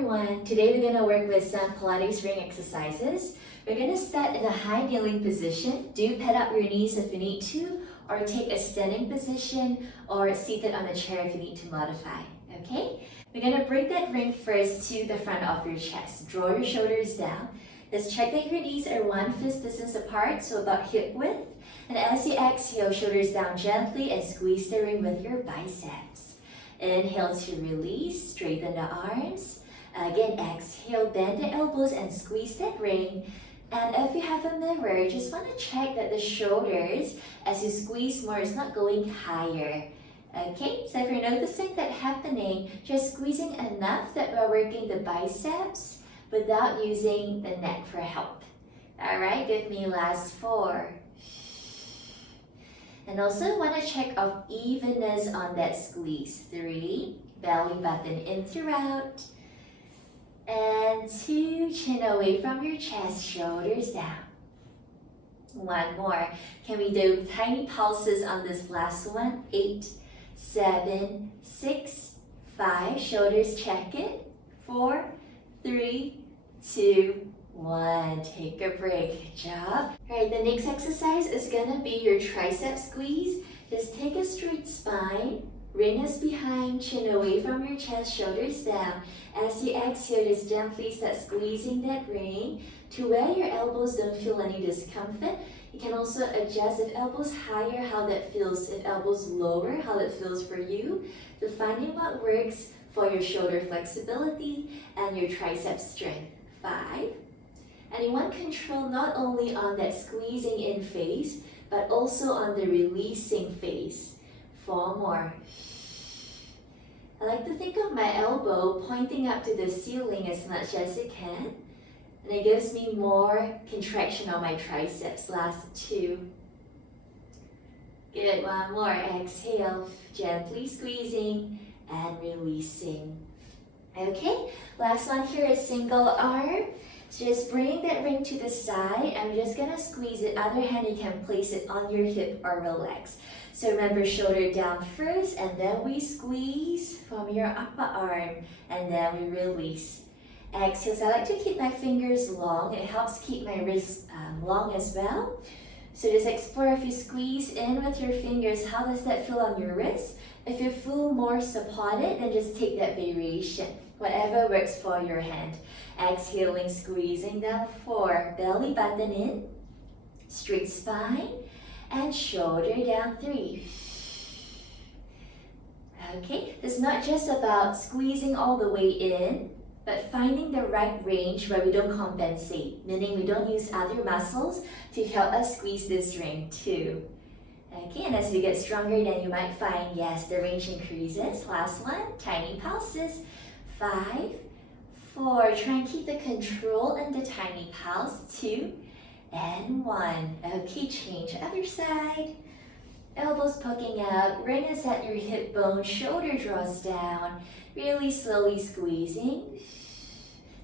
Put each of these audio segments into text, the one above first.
everyone! Today we're going to work with some Pilates ring exercises. We're going to start in a high kneeling position. Do pad up your knees if you need to, or take a standing position, or seated on a chair if you need to modify. Okay? We're going to bring that ring first to the front of your chest. Draw your shoulders down. Just check that your knees are 1 fist distance apart, so about hip width. And as you exhale, shoulders down gently and squeeze the ring with your biceps. Inhale to release, straighten the arms. Again, exhale, bend the elbows and squeeze that ring. And if you have a mirror, just want to check that the shoulders, as you squeeze more, is not going higher. Okay, so if you're noticing that happening, just squeezing enough that we're working the biceps without using the neck for help. Alright, give me last 4. And also want to check of evenness on that squeeze. 3, belly button in throughout. And 2, chin away from your chest, shoulders down. 1 more. Can we do tiny pulses on this last one? 8, 7, 6, 5, shoulders check it. 4, 3, 2, 1. Take a break. Good job. Alright, the next exercise is gonna be your tricep squeeze. Just take a straight spine, ring is behind, chin away from your chest, shoulders down. As you exhale, just gently start squeezing that ring to where your elbows don't feel any discomfort. You can also adjust if elbows higher, how that feels. If elbows lower, how that feels for you. So finding what works for your shoulder flexibility and your tricep strength. 5. And you want control not only on that squeezing in phase, but also on the releasing phase. 4 more. I like to think of my elbow pointing up to the ceiling as much as it can. And it gives me more contraction on my triceps. Last 2. Good, 1 more. Exhale, gently squeezing and releasing. Okay, last one here is single arm. So just bring that ring to the side and we're just gonna squeeze it. Other hand, you can place it on your hip or relax. So remember, shoulder down first and then we squeeze from your upper arm and then we release. Exhale, so I like to keep my fingers long. It helps keep my wrists long as well. So just explore if you squeeze in with your fingers, how does that feel on your wrist? If you feel more supported, then just take that variation. Whatever works for your hand. Exhaling, squeezing down 4, belly button in, straight spine, and shoulder down 3. Okay, it's not just about squeezing all the way in, but finding the right range where we don't compensate, meaning we don't use other muscles to help us squeeze this ring too. Okay, and as we get stronger, then you might find, yes, the range increases. Last one, tiny pulses. 5, 4, try and keep the control in the tiny pulse. 2, and 1. Okay, change other side. Elbows poking out, ring is at your hip bone, shoulder draws down, really slowly squeezing.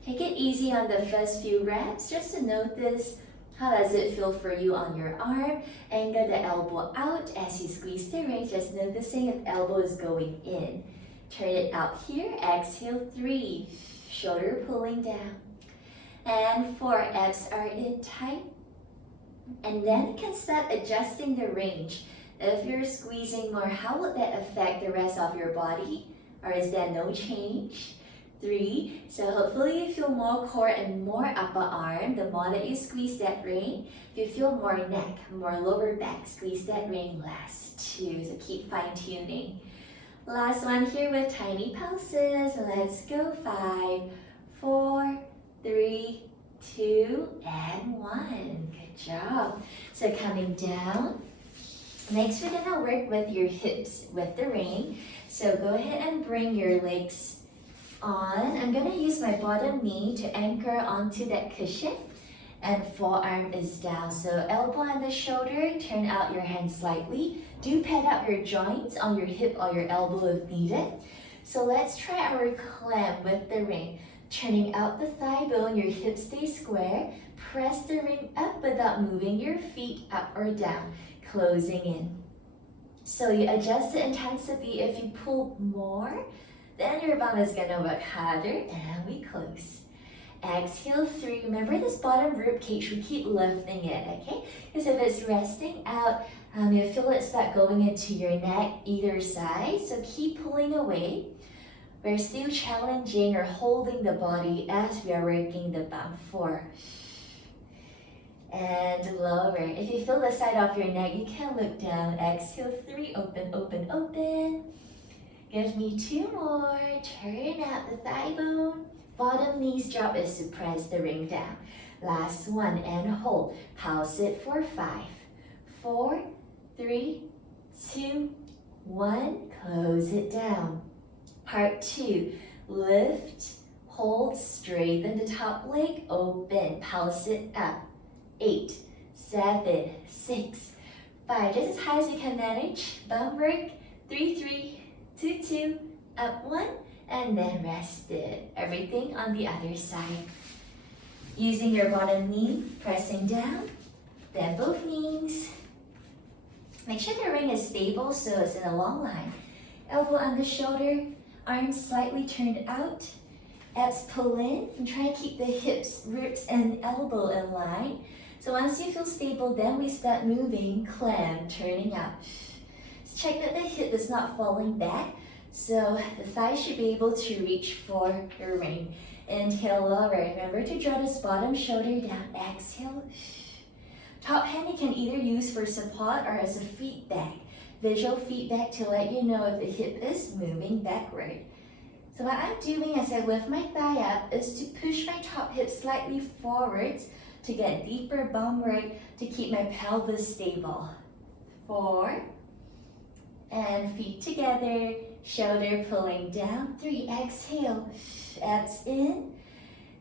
Take it easy on the first few reps, just to notice how does it feel for you on your arm. Angle the elbow out as you squeeze the ring, just noticing if elbow is going in. Turn it out here, exhale 3, shoulder pulling down. And 4, abs are in tight. And then you can start adjusting the range. If you're squeezing more, how would that affect the rest of your body? Or is there no change? 3, so hopefully you feel more core and more upper arm the more that you squeeze that ring. If you feel more neck, more lower back, squeeze that ring. Last 2, so keep fine tuning. Last one here with tiny pulses. Let's go. 5, 4, 3, 2, and 1. Good job. So coming down. Next, we're gonna work with your hips with the ring. So go ahead and bring your legs on. I'm gonna use my bottom knee to anchor onto that cushion. And forearm is down. So elbow on the shoulder, turn out your hand slightly. Do pad up your joints on your hip or your elbow if needed. So let's try our clamp with the ring. Turning out the thigh bone, your hips stay square. Press the ring up without moving your feet up or down. Closing in. So you adjust the intensity. If you pull more, Then your bum is gonna work harder and we close. Exhale through. Remember this bottom rib cage, we keep lifting it, okay? Because if it's resting out, you'll feel it start going into your neck either side, so keep pulling away. We're still challenging or holding the body as we are working the bum. 4. And lower. If you feel the side of your neck, you can look down. Exhale 3, open, open, open. Give me 2 more. Turn out the thigh bone. Bottom knees drop as to press the ring down. Last one and hold. Pulse it for 5, 4, 3, 2, 1. Close it down. Part 2. Lift, hold, straighten the top leg, open, pulse it up. 8, 7, 6, 5. Just as high as you can manage. Bum work. 3, 3, 2, 2, up 1, and then rest it. Everything on the other side. Using your bottom knee, pressing down, bend both knees. Make sure the ring is stable so it's in a long line. Elbow on the shoulder, arms slightly turned out. Abs pull in and try and keep the hips, ribs, and elbow in line. So once you feel stable, then we start moving, clamp, turning out. Check that the hip is not falling back, so the thigh should be able to reach for your ring. Inhale, lower. Remember to draw this bottom shoulder down. Exhale. Top hand you can either use for support or as a feedback. Visual feedback to let you know if the hip is moving backward. So what I'm doing as I lift my thigh up is to push my top hip slightly forwards to get deeper bum work to keep my pelvis stable. 4. And feet together, shoulder pulling down. 3, exhale, abs in.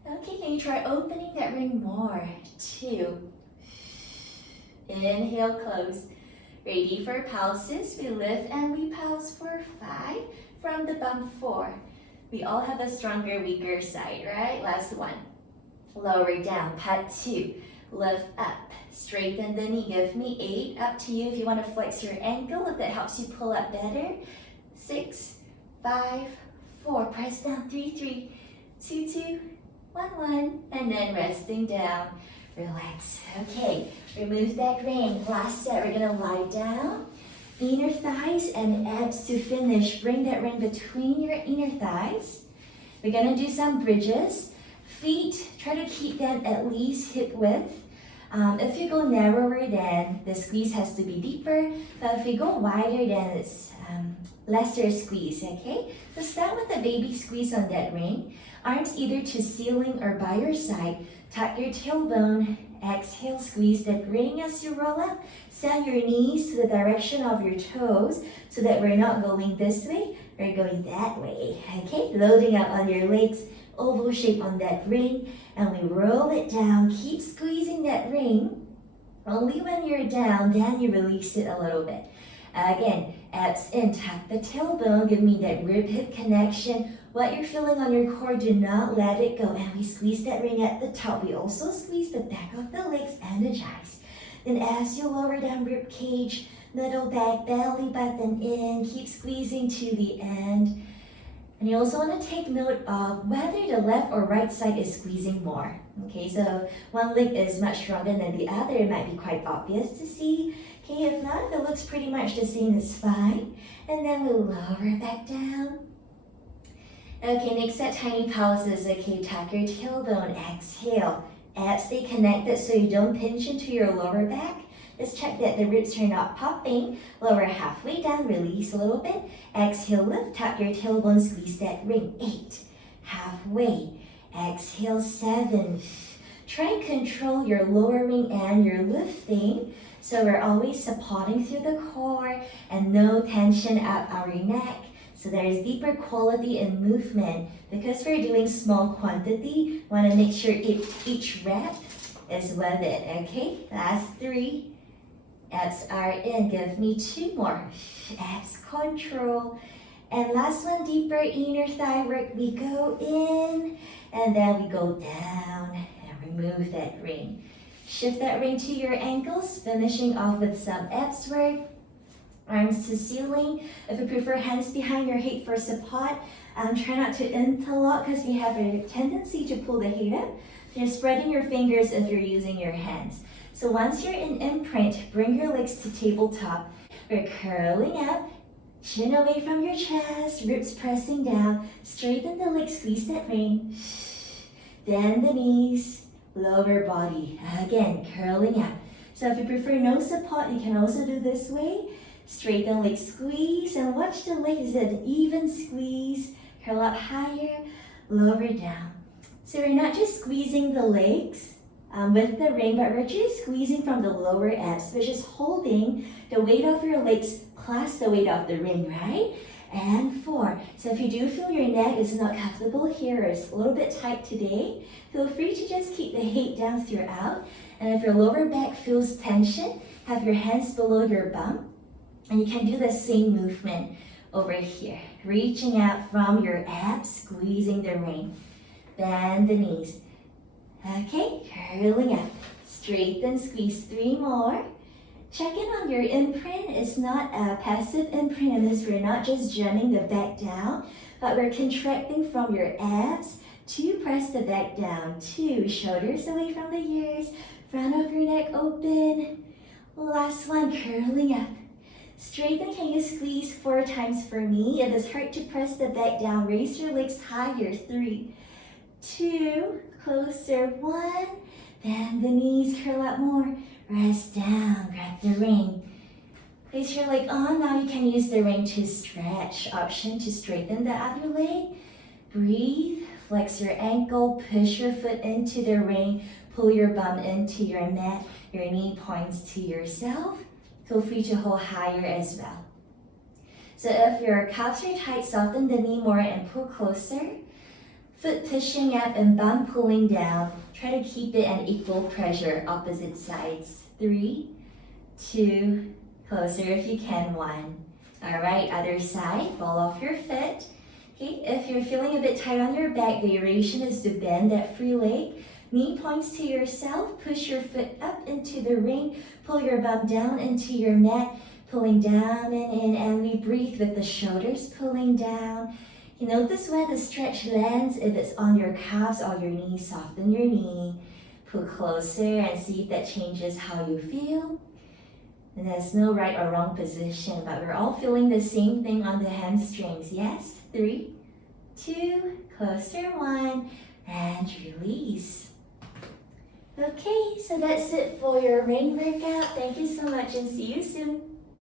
Okay, can you try opening that ring more? 2, inhale, close. Ready for pulses, we lift and we pulse for 5. From the bum, 4. We all have a stronger, weaker side, right? Last one. Lower down, part 2. Lift up, straighten the knee, give me 8. Up to you if you want to flex your ankle, if that helps you pull up better. 6, 5, 4. Press down, 3, 3, 2, 2, 1, 1. And then resting down. Relax. Okay, remove that ring. Last set, we're gonna lie down. Inner thighs and abs to finish. Bring that ring between your inner thighs. We're gonna do some bridges. Feet, try to keep them at least hip width. If you go narrower, then the squeeze has to be deeper. But if you go wider, then it's lesser squeeze, okay? So start with a baby squeeze on that ring. Arms either to ceiling or by your side. Tuck your tailbone. Exhale, squeeze that ring as you roll up. Send your knees to the direction of your toes so that we're not going this way, we're going that way, okay? Loading up on your legs, oval shape on that ring, and we roll it down. Keep squeezing that ring. Only when you're down, then you release it a little bit. Again, abs in, tuck the tailbone, give me that rib hip connection. What you're feeling on your core, do not let it go. And we squeeze that ring at the top. We also squeeze the back of the legs and the thighs. Then as you lower down rib cage, middle back, belly button in, keep squeezing to the end. And you also want to take note of whether the left or right side is squeezing more. Okay, so if one leg is much stronger than the other, it might be quite obvious to see. Okay, if not, if it looks pretty much the same, it's fine. And then we'll lower back down. Okay, next set, tiny pulses. Okay, tuck your tailbone, exhale. Abs stay connected so you don't pinch into your lower back. Just check that the ribs are not popping. Lower halfway down, release a little bit. Exhale, lift, tuck your tailbone, squeeze that ring. 8, halfway. Exhale, 7. Try and control your lowering and your lifting. So we're always supporting through the core and no tension up our neck. So there is deeper quality in movement. Because we're doing small quantity, want to make sure each rep is worth it, okay? Last 3. Abs are in. Give me 2 more. Abs control. And last one, deeper inner thigh work. We go in and then we go down and remove that ring. Shift that ring to your ankles, finishing off with some abs work. Arms to ceiling. If you prefer hands behind your head for support, Try not to interlock because we have a tendency to pull the head up. You're spreading your fingers if you're using your hands. So once you're in imprint, bring your legs to tabletop. We're curling up, chin away from your chest, ribs pressing down. Straighten the legs, squeeze that ring. Bend the knees, lower body. Again, curling up. So if you prefer no support, you can also do this way. Straighten legs, squeeze, and watch the legs as an even squeeze. Curl up higher, lower down. So we're not just squeezing the legs with the ring, but we're just squeezing from the lower abs, which is holding the weight of your legs plus the weight of the ring, right? And 4. So if you do feel your neck is not comfortable here, or it's a little bit tight today, feel free to just keep the head down throughout. And if your lower back feels tension, have your hands below your bum. And you can do the same movement over here. Reaching out from your abs, squeezing the ring. Bend the knees. Okay, curling up. Straighten, squeeze. 3 more. Check in on your imprint. It's not a passive imprint in this. We're not just jamming the back down, but we're contracting from your abs to press the back down. 2, shoulders away from the ears. Front of your neck open. Last one, curling up. Straighten, can you squeeze 4 times for me? If it's hard to press the back down, raise your legs higher. 3, 2, closer. 1, bend the knees, curl up more. Rest down, grab the ring. Place your leg on. Now you can use the ring to stretch. Option to straighten the other leg. Breathe, flex your ankle, push your foot into the ring, pull your bum into your mat. Your knee points to yourself. Feel free to hold higher as well. So if your calves are tight, soften the knee more and pull closer. Foot pushing up and bum pulling down. Try to keep it an equal pressure, opposite sides. 3, 2, closer if you can. 1. All right, other side, ball off your foot. Okay, if you're feeling a bit tight on your back, variation is to bend that free leg. Knee points to yourself, push your foot up into the ring, pull your bum down into your mat, pulling down and in, and we breathe with the shoulders pulling down. You notice where the stretch lands. If it's on your calves or your knees, soften your knee, pull closer and see if that changes how you feel. And there's no right or wrong position, but we're all feeling the same thing on the hamstrings. Yes, 3, 2, closer. 1, and release. Okay, so that's it for your ring workout. Thank you so much and see you soon.